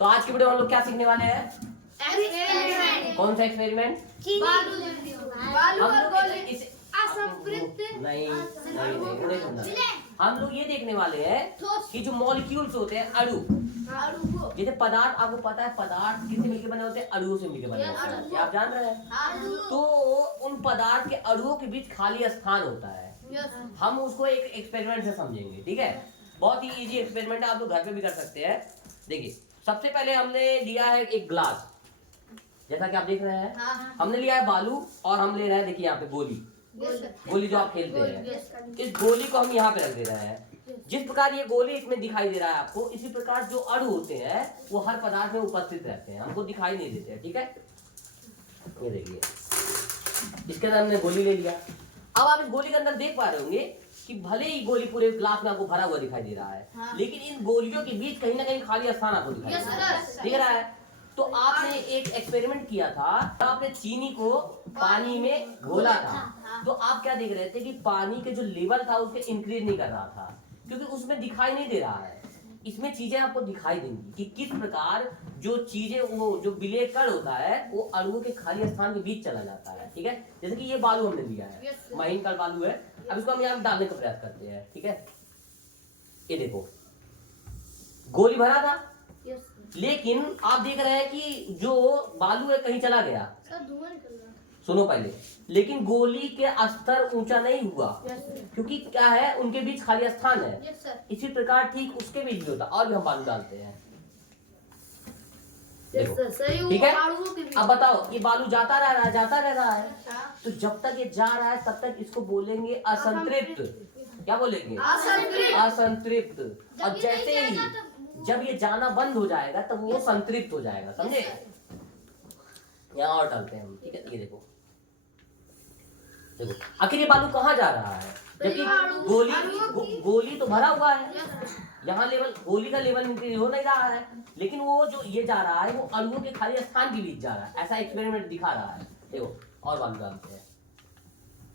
तो आज की वीडियो में हम लोग क्या सीखने वाले हैं? एक्सपेरिमेंट। कौन सा एक्सपेरिमेंट? बालू और गोली इसे असंतृप्त नहीं समझा। हम लोग ये देखने वाले हैं कि जो मॉलिक्यूल्स होते हैं अणु, जैसे पदार्थ, आपको पता है पदार्थ किससे मिलकर बने होते हैं? अणुओं से मिलकर बने होते हैं, क्या आप जान रहे हैं? तो उन पदार्थ के अणुओं के बीच खाली स्थान होता है, हम उसको एक एक्सपेरिमेंट से समझेंगे। ठीक है, बहुत ही इजी एक्सपेरिमेंट है, आप लोग घर पे भी कर सकते हैं। देखिए, सबसे पहले हमने लिया है एक ग्लास, जैसा कि आप देख रहे हैं। हमने लिया है बालू और हम ले रहे हैं, देखिए यहाँ पे गोली, गोली जो आप खेलते हैं, इस गोली को हम यहाँ पे रख दे रहे हैं। जिस प्रकार ये गोली इसमें दिखाई दे रहा है आपको, इसी प्रकार जो अणु होते हैं वो हर पदार्थ में उपस्थित रहते हैं, हमको दिखाई नहीं देते हैं। ठीक है, ये देखिए, इसके अंदर हमने गोली ले लिया। अब आप इस गोली के अंदर देख पा रहे होंगे कि भले ही गोली पूरे ग्लास में आपको भरा हुआ दिखाई दे रहा है, लेकिन इन गोलियों के बीच कहीं ना कहीं खाली स्थान आपको दिखाई दे रहा है, दिख रहा है। तो आपने एक एक्सपेरिमेंट किया था, आपने चीनी को पानी में घोला था, तो आप क्या देख रहे थे कि पानी के जो लेवल था उसके इंक्रीज नहीं कर रहा था, क्योंकि उसमें दिखाई नहीं दे रहा है। इसमें चीजें आपको दिखाई देंगी कि किस प्रकार जो चीजें, वो जो विलेय कण होता है वो अणुओं के खाली स्थान के बीच चला जाता है। ठीक है, जैसे कि ये बालू हमने लिया है, महीन कण बालू है, अब इसको हम यहाँ डालने का प्रयास करते हैं। ठीक है, ये देखो, गोली भरा था, लेकिन आप देख रहे हैं कि जो बालू है कहीं चला गया। सुनो पहले, लेकिन गोली के स्तर ऊंचा नहीं हुआ, क्योंकि क्या है, उनके बीच खाली स्थान है। इसी प्रकार ठीक उसके बीच भी होता, और भी हम बालू डालते हैं। ठीक है, अब बताओ, ये बालू जाता रह रहा है, जाता रह रहा है, तो जब तक ये जा रहा है तब तक इसको बोलेंगे असंतृप्त। क्या बोलेंगे? असंतृप्त। और जैसे ही जब ये जाना बंद हो जाएगा तब वो संतृप्त हो जाएगा, समझे? यहाँ और डालते हैं हम। ठीक है, ये देखो, देखो आखिर ये बालू कहाँ जा रहा है, जबकि गोली तो भरा हुआ है, यहाँ लेवल, गोली का लेवल हो नहीं रहा है, लेकिन वो जो ये जा रहा है वो अणुओं के खाली स्थान के बीच जा रहा है, ऐसा एक्सपेरिमेंट दिखा रहा है। देखो, और बालू डालते हैं,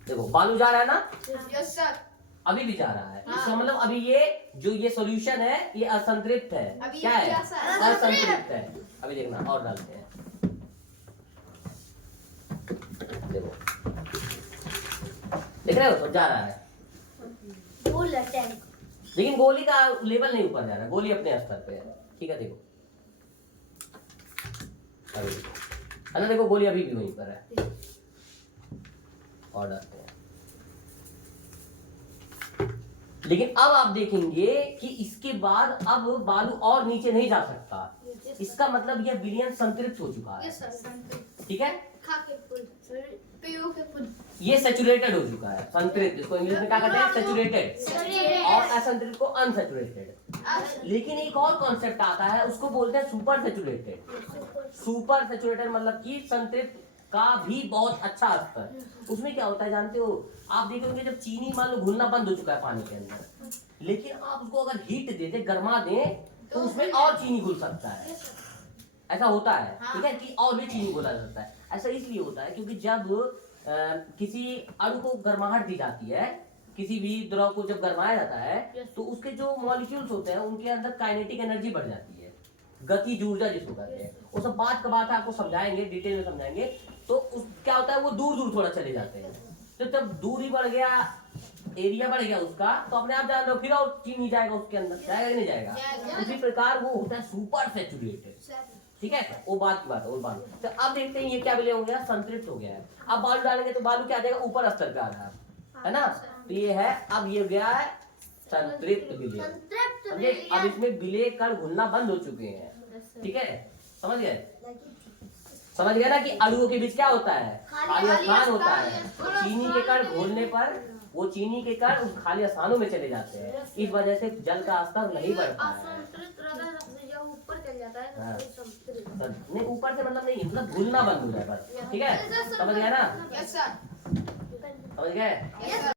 देखो बालू जा रहा है ना? यस सर, अभी भी जा रहा है। इसका मतलब अभी ये जो ये सॉल्यूशन है ये असंतृप्त है। क्या है? असंतृप्त है। अभी देखना, और डालते हैं, देखो, देख रहे हो, सब जा रहा है, लेकिन गोली का लेवल नहीं ऊपर जा रहा है, गोली अपने स्तर पे है। ठीक है, देखो, अभी देखो, देखो गोली अभी भी वहीं पर है, और डालते हैं। लेकिन अब आप देखेंगे कि इसके बाद अब बालू और नीचे नहीं जा सकता, इसका मतलब यह विलयन संतृप्त हो चुका है। ठीक है, ये सैचुरेटेड हो चुका है, संतृप्त, इसको इंग्लिश में क्या कहते हैं? सैचुरेटेड, और असंतृप्त को अनसैचुरेटेड। लेकिन एक और कॉन्सेप्ट आता है, उसको बोलते हैं सुपर सैचुरेटेड। सुपर सैचुरेटेड मतलब कि संतृप्त का भी बहुत अच्छा स्तर। उसमें क्या होता है जानते हो? आप देखोगे जब चीनी मान लो घुलना बंद हो चुका है पानी के अंदर, लेकिन आप उसको अगर हीट दे दे, गर्मा दे, तो उसमें और चीनी घुल सकता है, ऐसा होता है। ठीक है, कि और भी चीनी घुला जा सकता है। ऐसा इसलिए होता है क्योंकि जब किसी अणु को गर्माहट दी जाती है, किसी भी द्रव को जब गर्माया जाता है, तो उसके जो मॉलिक्यूल्स होते हैं उनके अंदर काइनेटिक एनर्जी बढ़ जाती है, गति ऊर्जा जिसको कहते हैं। वो सब बात का बात है, आपको समझाएंगे, डिटेल में समझाएंगे। तो क्या होता है, वो दूर दूर थोड़ा चले जाते हैं, तो जब दूरी बढ़ गया, एरिया बढ़ गया उसका, तो अपने आप जान रहे हो फिर और चीनी जाएगा उसके अंदर, जाएगा कि नहीं जाएगा? उसी प्रकार वो होता है सुपर सैचुरेटेड। ठीक है, वो बात की बात है, वो बात। तो अब देखते हैं ये क्या विलय हो गया, संतृप्त हो गया है। अब बालू डालेंगे तो बालू क्या आ जाएगा? ऊपर स्तर पे आ रहा है ना? तो ये है, अब ये गया है संतृप्त विलय। समझे? अब इसमें विलय कण घुलना बंद हो चुके हैं। ठीक है, समझ गए? समझ गए ना कि अणुओं के बीच क्या होता है? खाली स्थान होता है। चीनी के कण घोलने पर वो चीनी के कण उस खाली स्थानों में चले जाते हैं, इस वजह से जल का स्तर नहीं बढ़ता है। ऊपर चल जाता है, नहीं, ऊपर से मतलब नहीं, मतलब घुलना बंद हो जाए बस। ठीक है, समझ गया ना? यस सर, समझ गए?